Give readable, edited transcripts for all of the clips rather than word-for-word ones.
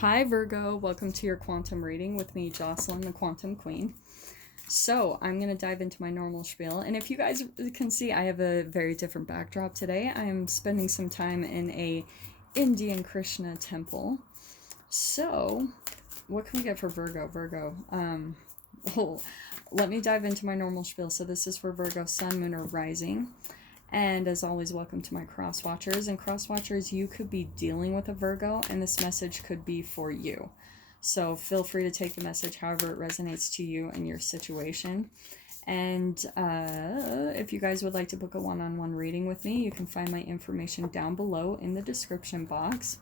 Hi Virgo, welcome to your quantum reading with me, Jocelyn, the Quantum Queen. So I'm going to dive into my normal spiel, and if you guys can see, I have a very different backdrop today. I'm spending some time in a Indian Krishna temple. So what can we get for Virgo? Well, let me dive into my normal spiel. So this is for Virgo, Sun, Moon, or Rising. And as always, welcome to my cross watchers. And cross watchers, you could be dealing with a Virgo, and this message could be for you. So feel free to take the message however it resonates to you and your situation. And if you guys would like to book a one-on-one reading with me, you can find my information down below in the description box.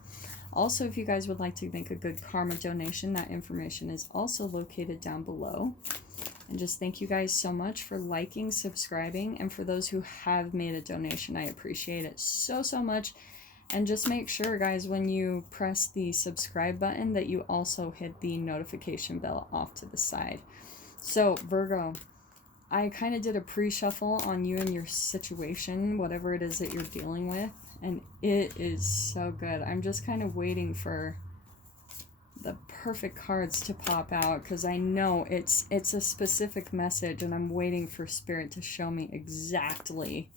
Also, if you guys would like to make a good karma donation, that information is also located down below. And just thank you guys so much for liking, subscribing, and for those who have made a donation, I appreciate it so much. And just make sure, guys, when you press the subscribe button that you also hit the notification bell off to the side. So, Virgo, I kind of did a pre-shuffle on you and your situation, whatever it is that you're dealing with, and it is so good. I'm just kind of waiting for the perfect cards to pop out, because I know it's a specific message, and I'm waiting for Spirit to show me exactly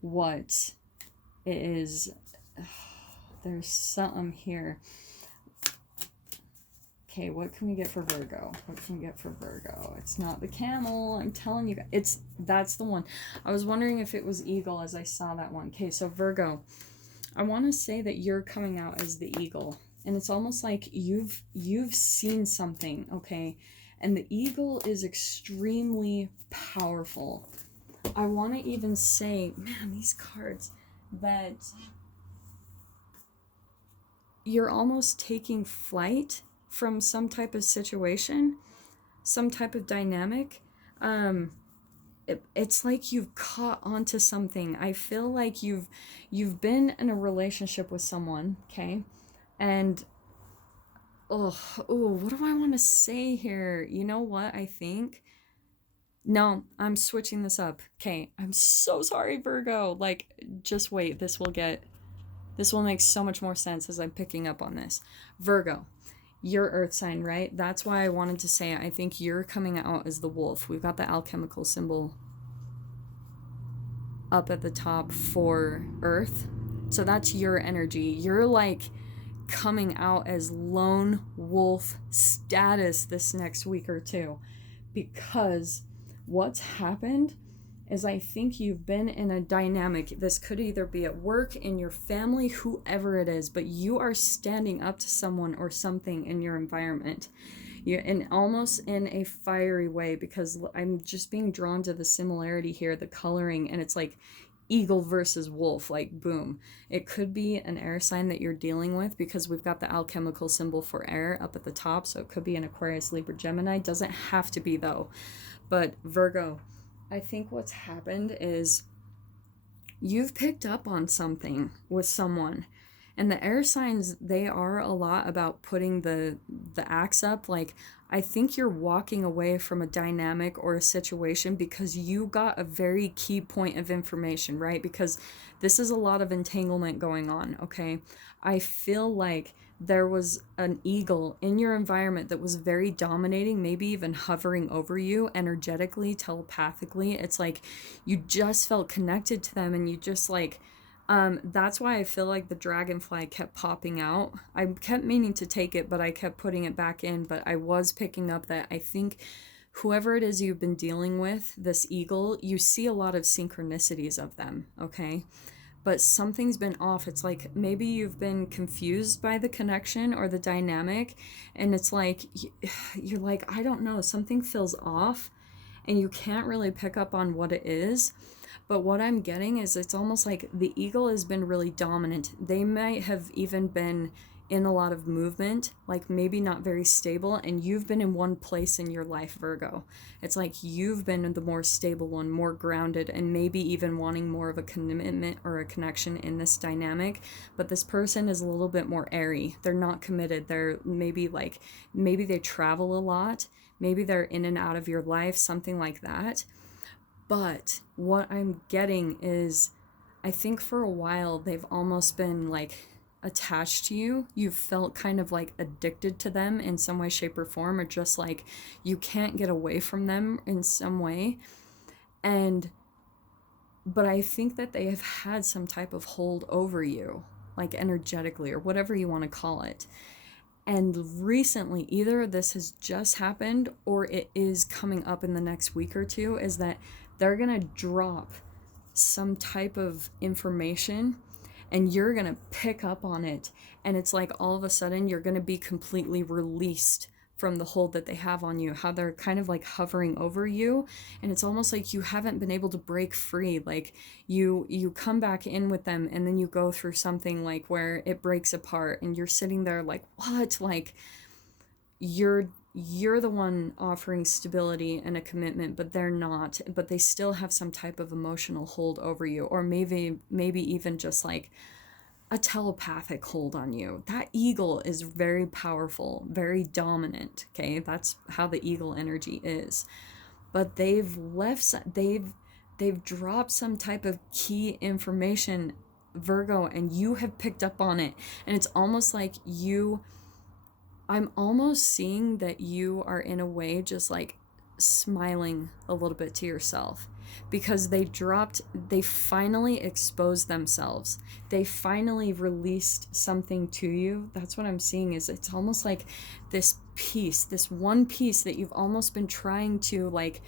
what it is. There's something here. Okay, what can we get for Virgo? What can we get for Virgo? It's not the camel, I'm telling you guys. That's the one. I was wondering if it was eagle as I saw that one. Okay, so Virgo, I want to say that you're coming out as the eagle. And it's almost like you've seen something, okay? And the eagle is extremely powerful. I want to even say, man, these cards, that you're almost taking flight from some type of situation, some type of dynamic. It's like you've caught onto something. I feel like you've been in a relationship with someone, okay? And, what do I want to say here? You know what I think? No, I'm switching this up. Okay, I'm so sorry, Virgo. Like, just wait. This will make so much more sense as I'm picking up on this. Virgo, your earth sign, right? That's why I wanted to say I think you're coming out as the wolf. We've got the alchemical symbol up at the top for earth. So that's your energy. You're like coming out as lone wolf status this next week or two, because what's happened is I think you've been in a dynamic. This could either be at work, in your family, whoever it is, but you are standing up to someone or something in your environment. You're in almost in a fiery way, because I'm just being drawn to the similarity here, the coloring, and it's like eagle versus wolf, like boom. It could be an air sign that you're dealing with, because we've got the alchemical symbol for air up at the top, so it could be an Aquarius, Libra, Gemini. Doesn't have to be though. But Virgo, I think what's happened is you've picked up on something with someone. And the air signs, they are a lot about putting the axe up. Like, I think you're walking away from a dynamic or a situation because you got a very key point of information, right? Because this is a lot of entanglement going on, okay? I feel like there was an eagle in your environment that was very dominating, maybe even hovering over you energetically, telepathically. It's like you just felt connected to them, and you just like... that's why I feel like the dragonfly kept popping out. I kept meaning to take it, but I kept putting it back in. But I was picking up that I think whoever it is you've been dealing with, this eagle, you see a lot of synchronicities of them, okay? But something's been off. It's like maybe you've been confused by the connection or the dynamic, and it's like you're like, I don't know, something feels off, and you can't really pick up on what it is. But what I'm getting is it's almost like the eagle has been really dominant. They might have even been in a lot of movement, like maybe not very stable, and you've been in one place in your life, Virgo. It's like you've been the more stable one, more grounded, and maybe even wanting more of a commitment or a connection in this dynamic. But this person is a little bit more airy. They're not committed. They're maybe they travel a lot. Maybe they're in and out of your life, something like that. But what I'm getting is, I think for a while they've almost been like attached to you. You've felt kind of like addicted to them in some way, shape, or form, or just like you can't get away from them in some way. But I think that they have had some type of hold over you, like energetically or whatever you want to call it. And recently, either this has just happened or it is coming up in the next week or two, is that they're going to drop some type of information and you're going to pick up on it. And it's like all of a sudden you're going to be completely released from the hold that they have on you, how they're kind of like hovering over you. And it's almost like you haven't been able to break free. Like you come back in with them and then you go through something like where it breaks apart and you're sitting there like, what? Like you're the one offering stability and a commitment, but they're not, but they still have some type of emotional hold over you, or maybe even just like a telepathic hold on you. That eagle is very powerful, very dominant, okay? That's how the eagle energy is. But they've dropped some type of key information, Virgo, and you have picked up on it. And it's almost like I'm almost seeing that you are in a way just like smiling a little bit to yourself, because they finally exposed themselves. They finally released something to you. That's what I'm seeing, is it's almost like this piece, this one piece that you've almost been trying to like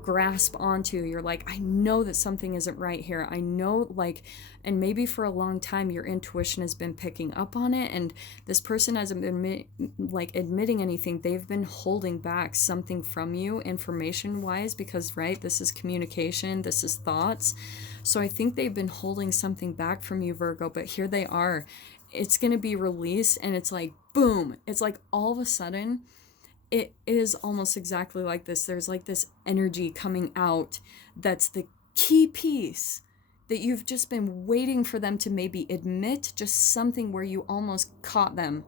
grasp onto. You're like, I know that something isn't right here. I know, like, and maybe for a long time your intuition has been picking up on it, and this person hasn't been admitting anything. They've been holding back something from you information wise, because right, this is communication, this is thoughts. So I think they've been holding something back from you, Virgo, but here they are. It's going to be released, and it's like boom, it's like all of a sudden it is almost exactly like this. There's like this energy coming out that's the key piece that you've just been waiting for them to maybe admit, just something where you almost caught them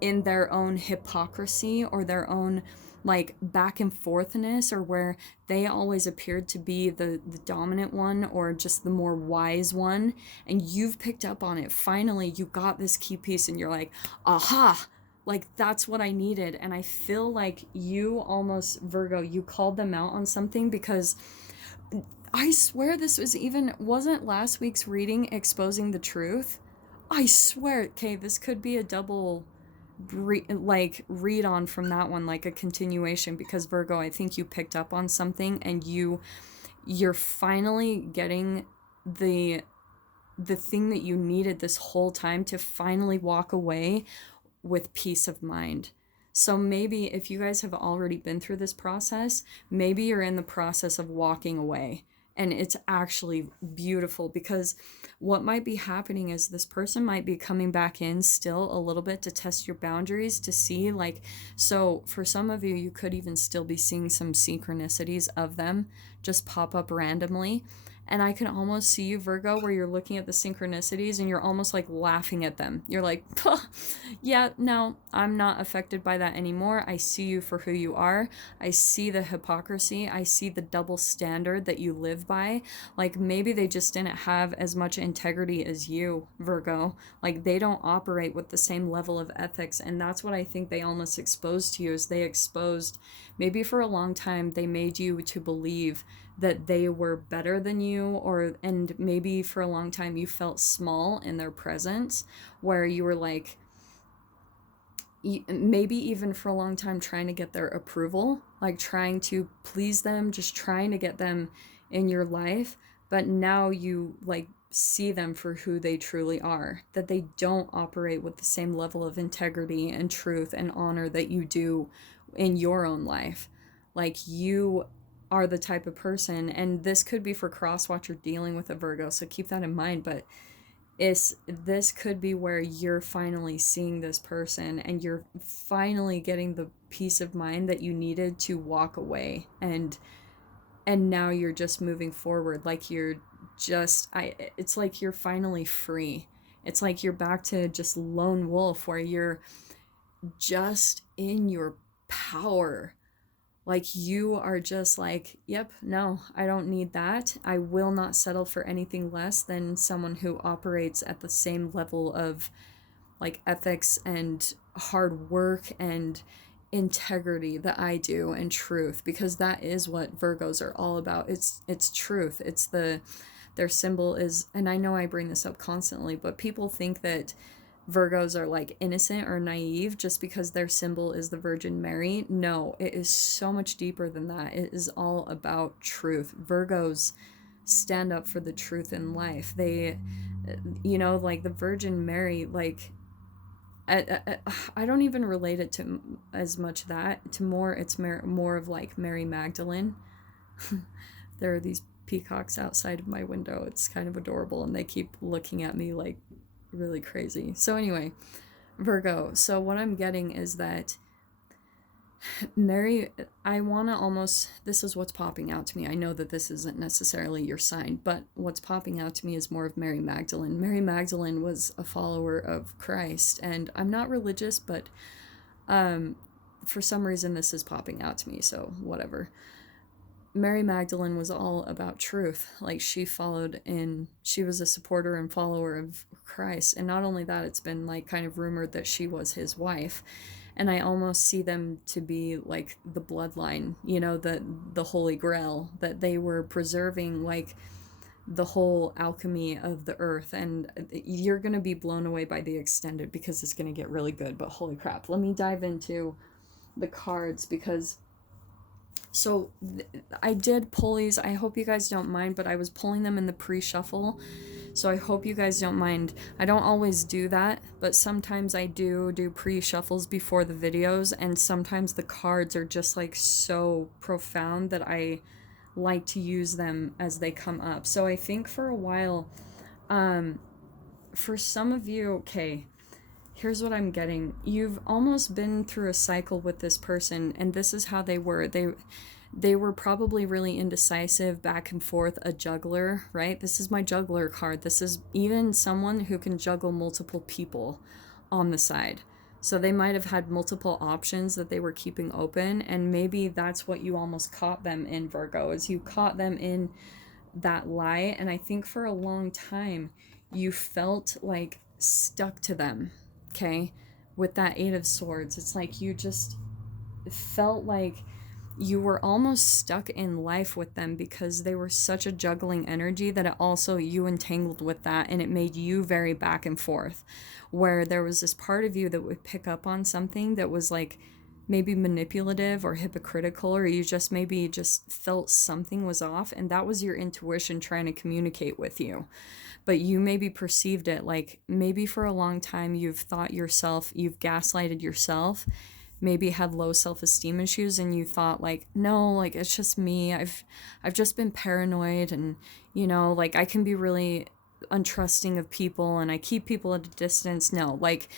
in their own hypocrisy or their own like back and forthness, or where they always appeared to be the dominant one or just the more wise one, and you've picked up on it. Finally, you got this key piece and you're like, aha, like that's what I needed. And I feel like you almost, Virgo, you called them out on something, because I swear this wasn't last week's reading exposing the truth? I swear, okay, this could be a double read on from that one, like a continuation, because Virgo, I think you picked up on something, and you're finally getting the thing that you needed this whole time to finally walk away with peace of mind. So maybe if you guys have already been through this process, maybe you're in the process of walking away. And it's actually beautiful, because what might be happening is this person might be coming back in still a little bit to test your boundaries, to see like, so for some of you, you could even still be seeing some synchronicities of them just pop up randomly. And I can almost see you, Virgo, where you're looking at the synchronicities and you're almost like laughing at them. You're like, yeah, no, I'm not affected by that anymore. I see you for who you are. I see the hypocrisy. I see the double standard that you live by. Like maybe they just didn't have as much integrity as you, Virgo. Like they don't operate with the same level of ethics. And that's what I think they almost exposed to you, is they exposed, maybe for a long time, they made you to believe that they were better than you, and maybe for a long time you felt small in their presence, where you were like, maybe even for a long time trying to get their approval, like trying to please them, just trying to get them in your life. But now you like see them for who they truly are, that they don't operate with the same level of integrity and truth and honor that you do in your own life. Like you are the type of person, and this could be for crosswatcher dealing with a Virgo, so keep that in mind, but this could be where you're finally seeing this person and you're finally getting the peace of mind that you needed to walk away, and now you're just moving forward, like you're just it's like you're finally free. It's like you're back to just lone wolf, where you're just in your power. Like you are just like, yep, no, I don't need that. I will not settle for anything less than someone who operates at the same level of like ethics and hard work and integrity that I do, and truth, because that is what Virgos are all about. It's truth. It's their symbol is, and I know I bring this up constantly, but people think that Virgos are like innocent or naive just because their symbol is the Virgin Mary. No, it is so much deeper than that. It is all about truth. Virgos stand up for the truth in life. They, like the Virgin Mary, like I don't even relate it to as much that to more. It's more of like Mary Magdalene. There are these peacocks outside of my window. It's kind of adorable, and they keep looking at me like really crazy. So anyway, Virgo. So what I'm getting is that Mary, I want to almost, this is what's popping out to me. I know that this isn't necessarily your sign, but what's popping out to me is more of Mary Magdalene. Mary Magdalene was a follower of Christ, and I'm not religious, but for some reason this is popping out to me, so whatever. Mary Magdalene was all about truth. Like she was a supporter and follower of Christ. And not only that, it's been like kind of rumored that she was his wife. And I almost see them to be like the bloodline, the Holy Grail, that they were preserving like the whole alchemy of the earth. And you're going to be blown away by the extended because it's going to get really good. But holy crap, let me dive into the cards because so I did pull these. I hope you guys don't mind, but I was pulling them in the pre-shuffle. So I hope you guys don't mind. I don't always do that, but sometimes I do pre-shuffles before the videos, and sometimes the cards are just like so profound that I like to use them as they come up. So I think for a while, for some of you, okay, here's what I'm getting. You've almost been through a cycle with this person, and this is how they were. They were probably really indecisive, back and forth, a juggler, right? This is my juggler card. This is even someone who can juggle multiple people on the side. So they might have had multiple options that they were keeping open, and maybe that's what you almost caught them in, Virgo, is you caught them in that lie. And I think for a long time you felt like stuck to them, okay? With that Eight of Swords, it's like you just felt like you were almost stuck in life with them because they were such a juggling energy that it also, you entangled with that, and it made you very back and forth, where there was this part of you that would pick up on something that was like maybe manipulative or hypocritical, or you just maybe just felt something was off, and that was your intuition trying to communicate with you. But you maybe perceived it like maybe for a long time you've gaslighted yourself, maybe had low self-esteem issues, and you thought like, no, like it's just me, I've just been paranoid, and like I can be really untrusting of people and I keep people at a distance. No, like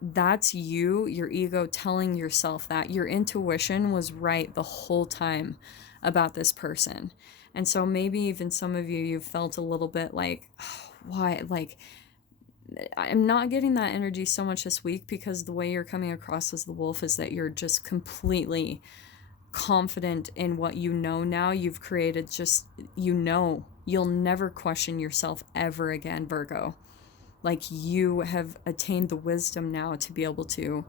that's your ego telling yourself that. Your intuition was right the whole time about this person. And so maybe even some of you felt a little bit like, oh, why? Like, I'm not getting that energy so much this week because the way you're coming across as the wolf is that you're just completely confident in what you know now. You've created just, you'll never question yourself ever again, Virgo. Like you have attained the wisdom now to be able to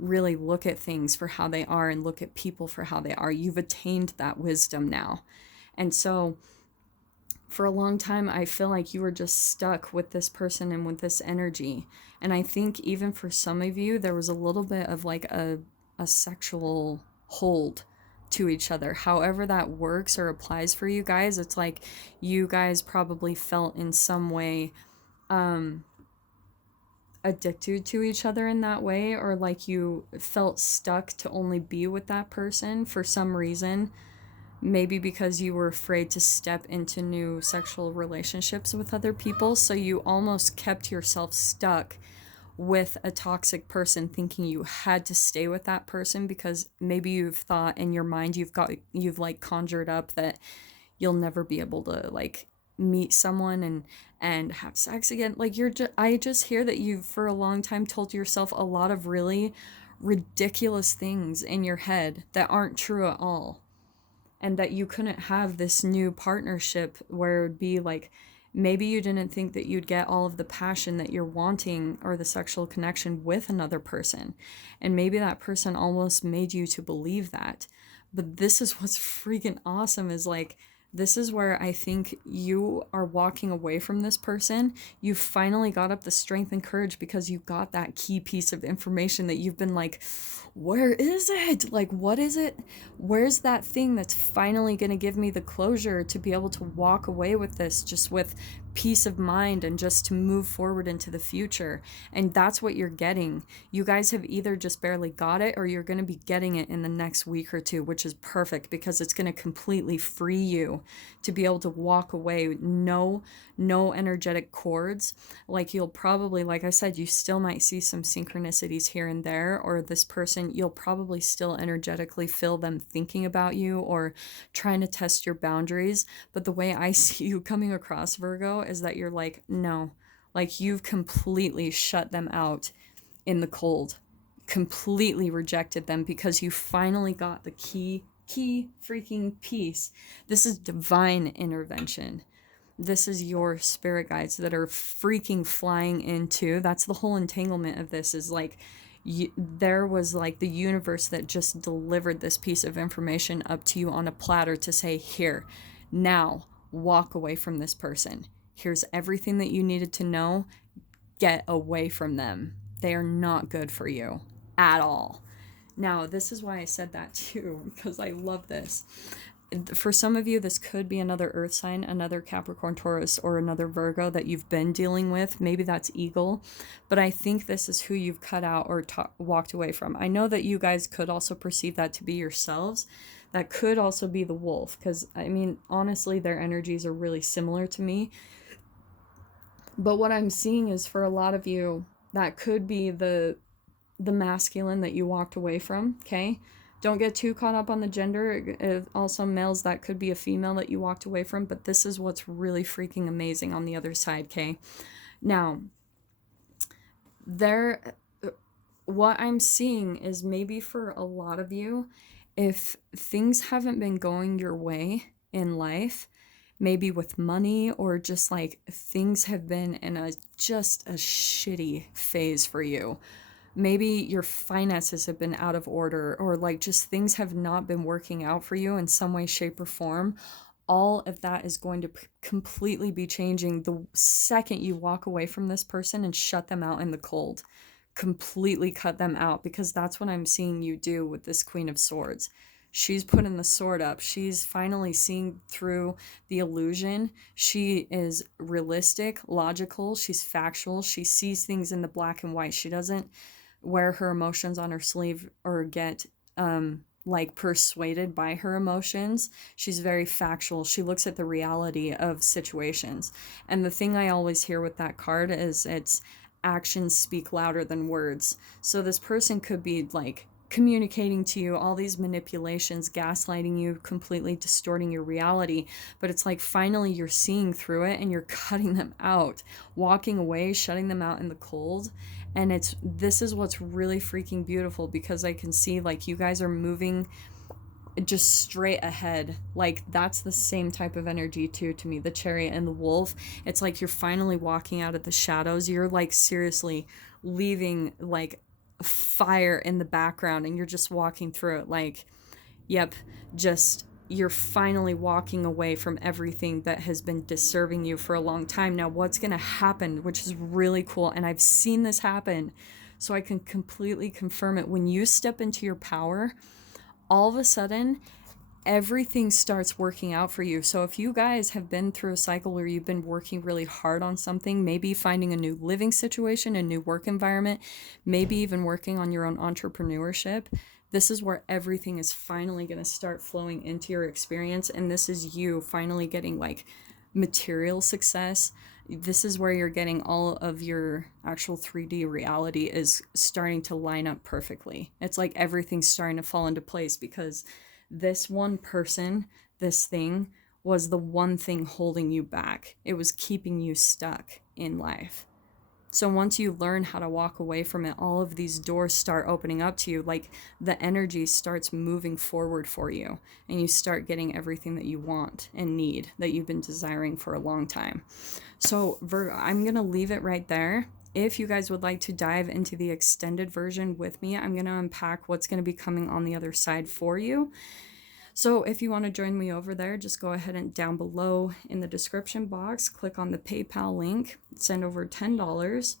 really look at things for how they are and look at people for how they are. You've attained that wisdom now. And so for a long time, I feel like you were just stuck with this person and with this energy. And I think even for some of you, there was a little bit of like a sexual hold to each other. However that works or applies for you guys, it's like you guys probably felt in some way addicted to each other in that way, or like you felt stuck to only be with that person for some reason. Maybe because you were afraid to step into new sexual relationships with other people, so you almost kept yourself stuck with a toxic person, thinking you had to stay with that person because maybe you've thought in your mind you've like conjured up that you'll never be able to like meet someone and have sex again. Like I just hear that you've for a long time told yourself a lot of really ridiculous things in your head that aren't true at all. And that you couldn't have this new partnership where it would be like Maybe you didn't think that you'd get all of the passion that you're wanting or the sexual connection with another person. And maybe that person almost made you to believe that. But this is what's freaking awesome is like, this is where I think you are walking away from this person. You finally got up the strength and courage because you got that key piece of information that you've been like, where is it? Like, what is it? Where's that thing that's finally going to give me the closure to be able to walk away with this just with peace of mind and just to move forward into the future? And that's what you're getting. You guys have either just barely got it or you're going to be getting it in the next week or two, which is perfect because it's going to completely free you to be able to walk away. No energetic cords. Like you'll probably, like I said, you still might see some synchronicities here and there, or this person, you'll probably still energetically feel them thinking about you or trying to test your boundaries. But the way I see you coming across, Virgo, is that you're like, no, like you've completely shut them out in the cold, completely rejected them because you finally got the key freaking piece. This is divine intervention. This is your spirit guides that are freaking flying into. That's the whole entanglement of this is like, there was like the universe that just delivered this piece of information up to you on a platter to say, here, now walk away from this person. Here's everything that you needed to know. Get away from them. They are not good for you at all. Now, this is why I said that too, because I love this. For some of you, this could be another earth sign, another Capricorn, Taurus, or another Virgo that you've been dealing with. Maybe that's Eagle, but I think this is who you've cut out or walked away from. I know that you guys could also perceive that to be yourselves. That could also be the wolf, because I mean, honestly, their energies are really similar to me. But what I'm seeing is for a lot of you, that could be the masculine that you walked away from, okay? Don't get too caught up on the gender. Also, males, that could be a female that you walked away from, but this is what's really freaking amazing on the other side, okay? Now, what I'm seeing is maybe for a lot of you, if things haven't been going your way in life, maybe with money or just like things have been in just a shitty phase for you. Maybe your finances have been out of order or like just things have not been working out for you in some way, shape, or form. All of that is going to completely be changing the second you walk away from this person and shut them out in the cold. Completely cut them out, because that's what I'm seeing you do with this Queen of Swords. She's putting the sword up. She's finally seeing through the illusion. She is realistic, logical. She's factual. She sees things in the black and white. She doesn't wear her emotions on her sleeve or get like persuaded by her emotions. She's very factual. She looks at the reality of situations. And the thing I always hear with that card is it's actions speak louder than words. So this person could be like communicating to you all these manipulations, gaslighting you, completely distorting your reality, but it's like finally you're seeing through it and you're cutting them out, walking away, shutting them out in the cold. And this is what's really freaking beautiful, because I can see like you guys are moving just straight ahead. Like that's the same type of energy too to me, the Chariot and the Wolf. It's like you're finally walking out of the shadows. You're like seriously leaving like fire in the background and you're just walking through it. Like, yep, just you're finally walking away from everything that has been disserving you for a long time. Now what's going to happen, which is really cool, and I've seen this happen, so I can completely confirm it. When you step into your power, all of a sudden everything starts working out for you. So if you guys have been through a cycle where you've been working really hard on something, maybe finding a new living situation, a new work environment, maybe even working on your own entrepreneurship, this is where everything is finally going to start flowing into your experience. And this is you finally getting like material success. This is where you're getting all of your actual 3D reality is starting to line up perfectly. It's like everything's starting to fall into place, because this one person, this thing, was the one thing holding you back. It was keeping you stuck in life. So once you learn how to walk away from it, all of these doors start opening up to you. Like the energy starts moving forward for you, and you start getting everything that you want and need that you've been desiring for a long time. So Virgo, I'm going to leave it right there. If you guys would like to dive into the extended version with me, I'm going to unpack what's going to be coming on the other side for you. So if you want to join me over there, just go ahead and down below in the description box, click on the PayPal link, send over $10.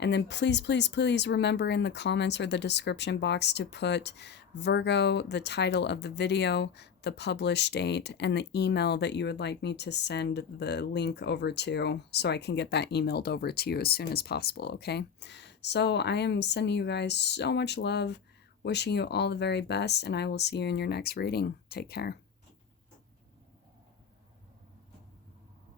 And then please, please, please remember in the comments or the description box to put Virgo, the title of the video, the publish date, and the email that you would like me to send the link over to, so I can get that emailed over to you as soon as possible, okay? So I am sending you guys so much love, wishing you all the very best, and I will see you in your next reading. Take care.